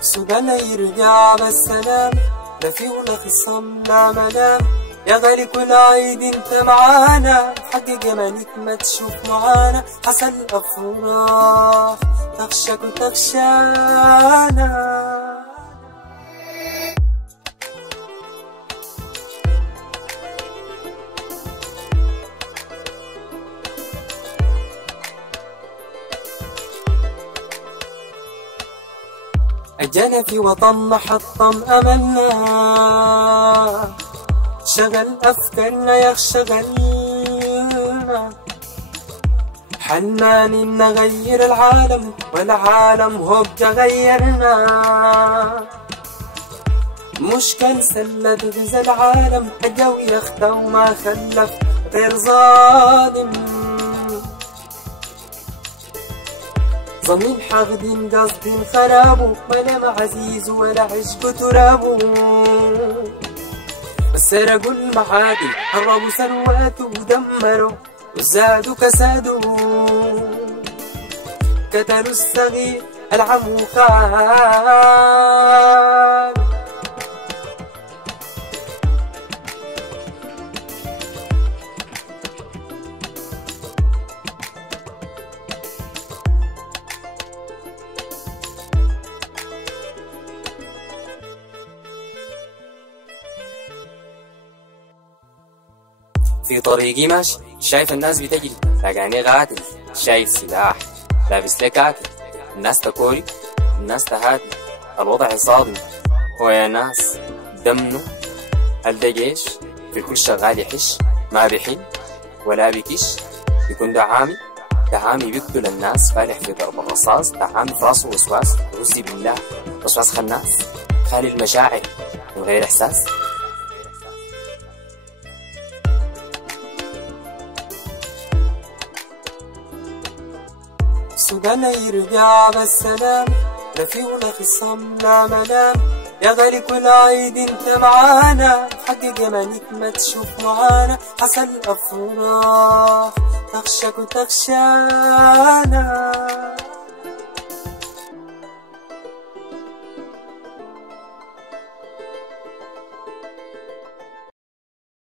سودان يرجع بالسلام، لا في ولا خصام لا ملام. يا غالي كل عيد انت معانا، حقق امانيك ما تشوف معانا. حسن الافراح تخشك وتخشانا. أجانا في وطننا حطم أملنا، شغل أفكارنا يا شغلنا. حنانين نغير العالم والعالم هو بغيرنا. مش كان سلة غزا العالم، حجا ويخدى وما خلف غير ظالم. ظنين حاقدين قاصدين خرابه، ولا معزيز ولا عشق ترابه. بس سرقوا المعادن، هربوا ثرواته ودمروا وزادوا كسادوا. قتلوا الصغير العم وخان. في طريقي ماشي شايف الناس بتجري، لاقاني قاتل شايل سلاح لابس لك اكل. الناس تكوري الناس تهادي، الوضع صادم. ويا ناس دمنه هل ده جيش؟ في الكل شغال يحش، ما بيحل ولا بيكش. يكون دعامي بيقتل الناس، فالح في ضرب الرصاص. دعامي في راسه وسواس، عوذ بالله وسواس خناس. خالي المشاعر من غير احساس. سودان يرجع بالسلام، لا في ولا خصام لا ملام. يا غالي كل عيد انت معانا، حقق امانيك ما تشوف معانا. حسن الافراح تخشك وتخشانا.